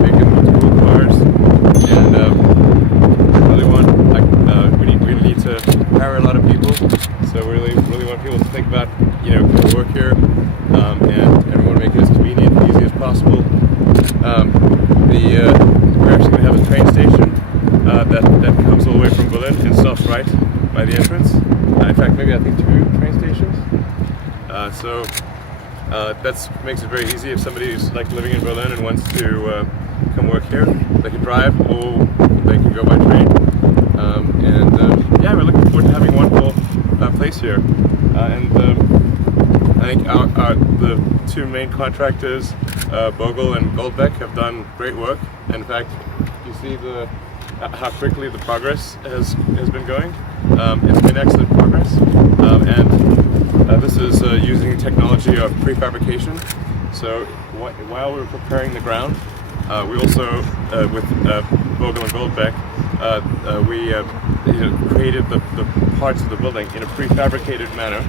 making multiple cars, and we need to hire a lot of people. So we really want people to think about come to work here, and we want to make it as convenient and easy as possible. We're actually going to have a train station that comes all the way from Berlin and stops right by the entrance. In fact, maybe I think 2 train stations. So that makes it very easy if somebody is like living in Berlin and wants to come work here. They can drive or they can go by train. We're looking forward to having a wonderful place here. I think the 2 main contractors, Bogle and Goldbeck, have done great work. In fact, you see how quickly the progress has been going. It's been excellent progress, and this is using technology of prefabrication. So while we were preparing the ground, we also, with Bogle and Goldbeck, we created the parts of the building in a prefabricated manner,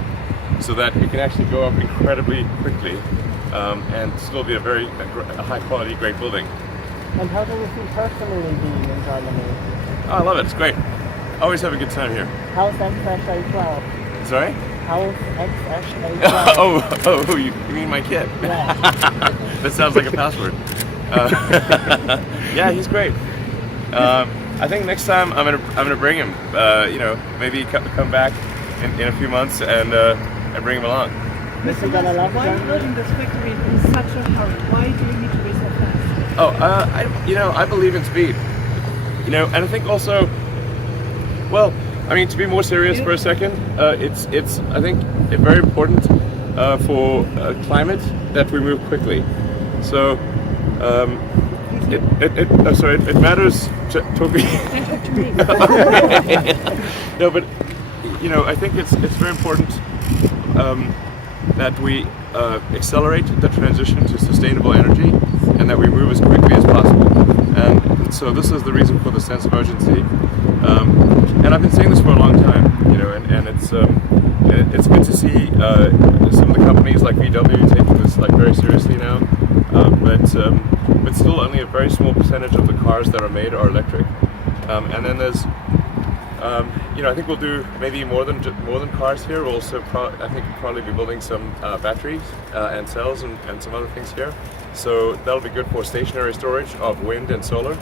so that it can actually go up incredibly quickly and still be a high quality, great building. And how do you feel personally being in Germany? Oh, I love it. It's great. Always have a good time here. How's XSA12? Sorry? How's XSA12? oh, you mean my kid? Yeah. That sounds like a password. Yeah, he's great. I think next time I'm gonna bring him. Maybe come back in a few months and bring him along. Mr. Galalov, why are you building this factory in such a hurry? Why do you need to be so fast? Oh, I believe in speed. And I think also, well, to be more serious for a second, it's I think very important for climate that we move quickly. So it matters to me. No, but I think it's very important that we accelerate the transition to sustainable energy, and that we move as quickly as possible. And so this is the reason for the sense of urgency. And I've been saying this for a long time, and it's good to see some of the companies like VW taking this very seriously now. But still, only a very small percentage of the cars that are made are electric. And then there's, I think we'll do maybe more than cars here. We'll also probably be building some batteries and cells and some other things here. So that'll be good for stationary storage of wind and solar.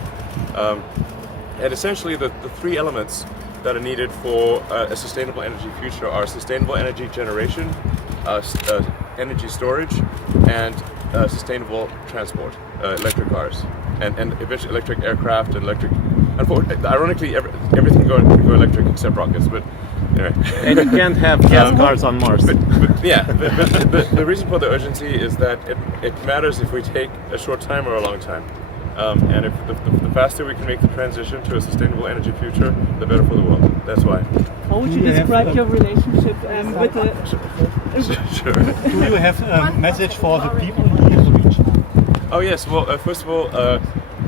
And essentially, the 3 elements that are needed for a sustainable energy future are sustainable energy generation, energy storage, and sustainable transport, electric cars, and eventually electric aircraft and electric. Ironically, everything can go electric except rockets, but anyway. And you can't have gas cars on Mars. But the reason for the urgency is that it matters if we take a short time or a long time. And if the faster we can make the transition to a sustainable energy future, the better for the world. That's why. How would you describe your relationship with the... Sure. Do you have a message for the people in the region? Oh yes. Well, first of all,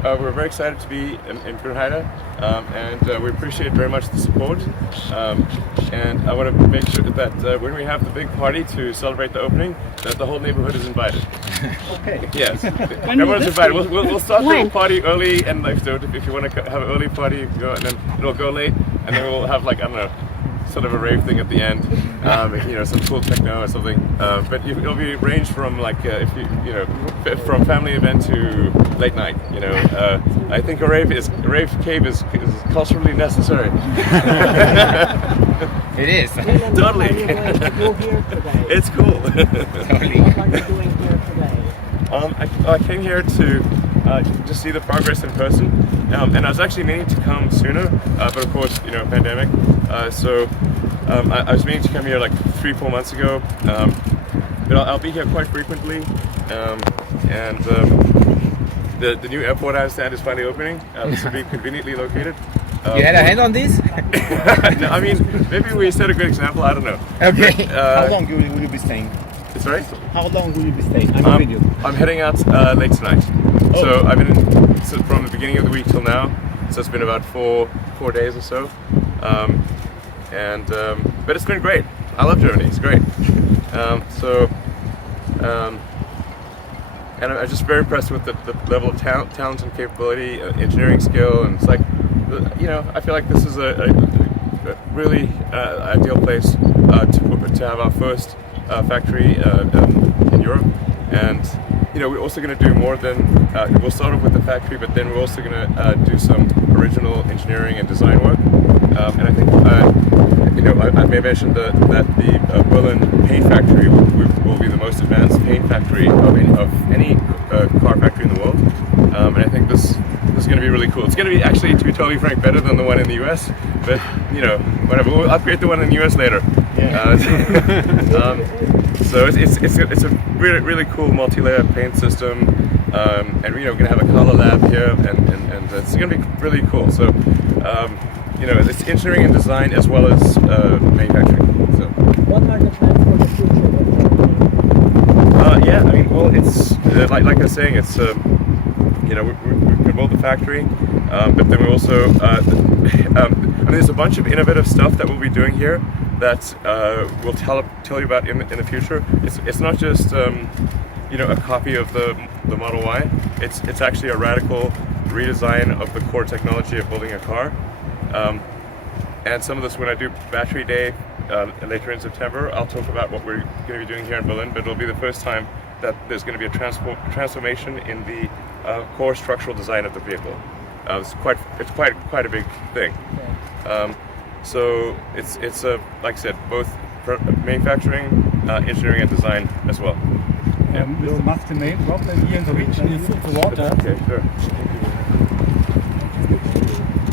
we're very excited to be in Grünheide, and we appreciate very much the support. And I want to make sure that when we have the big party to celebrate the opening, that the whole neighborhood is invited. Okay. Yes, everyone's invited. We'll start the party early, and so if you want to have an early party, go, and then it'll go late, and then we'll have I don't know, sort of a rave thing at the end, some cool techno or something. But it'll be ranged from from family event to late night. I think a rave cave is culturally necessary. It is. Totally. It's cool. Totally. What are you doing here today? I came here to just see the progress in person, and I was actually meaning to come sooner, but of course, pandemic. So I was meaning to come here 3-4 months ago, but I'll be here quite frequently, and the new airport I understand is finally opening. This will be conveniently located. You had a hand on this? No, maybe we set a good example. I don't know. Okay. How long will you be staying? Sorry? How long will you be staying? I'm with you. I'm heading out late tonight. Oh. So I've been from the beginning of the week till now. So it's been about four days or so. But it's been great. I love Germany. It's great. and I'm just very impressed with the level of talent and capability, engineering skill, and it's like, you know, I feel like this is a really ideal place to have our first factory in Europe. And you know, we're also going to do more than we'll start off with the factory, but then we're also going to do some original engineering and design work. And I think you know, I may mention that the Berlin paint factory will be the most advanced paint factory of any car factory in the world. And I think this is going to be really cool. It's going to be, actually, to be totally frank, better than the one in the US. But you know, whatever. We'll upgrade the one in the US later. So it's a really cool multi-layer paint system, and you know, we're gonna have a color lab here, and it's gonna be really cool. So you know, it's engineering and design as well as manufacturing. So What are the plans for the future? yeah, I mean, well, it's like I was saying, it's you know, we're gonna build the factory, but then we also I mean, there's a bunch of innovative stuff that we'll be doing here that we'll tell you about in the future. It's not just you know, a copy of the Model Y. It's actually a radical redesign of the core technology of building a car. And some of this, when I do Battery Day later in September, I'll talk about what we're going to be doing here in Berlin. But it'll be the first time that there's going to be a transformation in the core structural design of the vehicle. It's quite a big thing. So it's like I said, both manufacturing, engineering, and design as well. This must the main problem here in the region is the water. Okay, sure.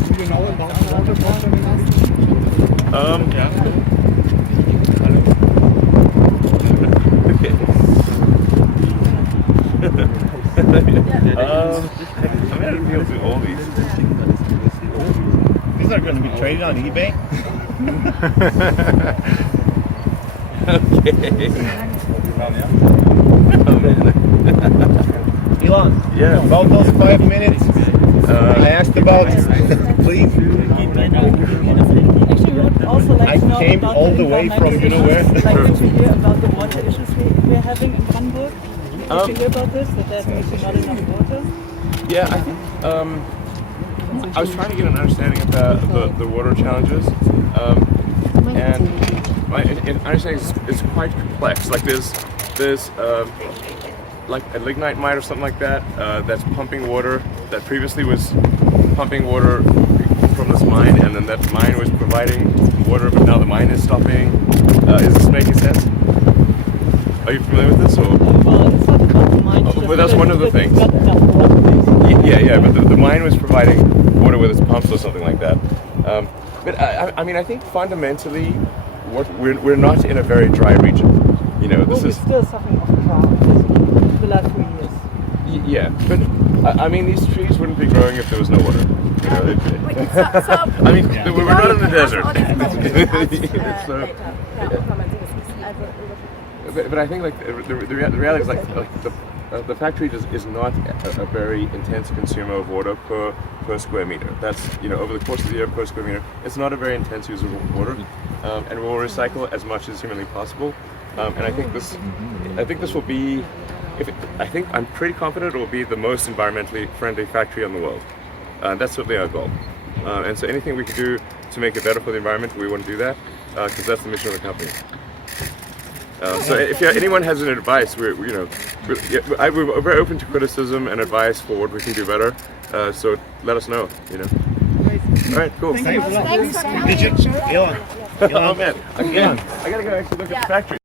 Do you know about the water problem in the region? I'm gonna deal with all these. These are going to be traded on eBay. Elon, Yeah. about those 5 minutes I asked about, please. Actually, we would also like I to know came about all the way from you know where. Like to hear about the water issues we're having in Hamburg. Did you hear about this? That there's maybe not enough water? Yeah, I think I was trying to get an understanding of the water challenges, and my understanding is quite complex. Like there's like a lignite mine or something like that that's pumping water that previously was pumping water from this mine, and then that mine was providing water, but now the mine is stopping. Is this making sense? Are you familiar with this? Or? Well, it's not about the mine. But that's one of the things. Not enough water, basically. Yeah, but the mine was providing water with its pumps or something like that. But I mean, I think fundamentally, we're not in a very dry region. You know, this We're is still suffering of drought basically, the last 3 years. yeah. But I mean, these trees wouldn't be growing if there was no water. You know, I mean, we're not in the desert. So, but I think like the reality is like the factory is not a very intense consumer of water per square meter. That's, you know, over the course of the year per square meter, it's not a very intense user of water, and we'll recycle as much as humanly possible. And I think this will be, I'm pretty confident it will be the most environmentally friendly factory in the world. That's certainly our goal. And so anything we can do to make it better for the environment, we want to do that, because that's the mission of the company. So if anyone has an advice, we're very open to criticism and advice for what we can do better. So let us know. You know. All right, cool. Thanks a lot. Elon. Oh man, I gotta go actually look at the factory.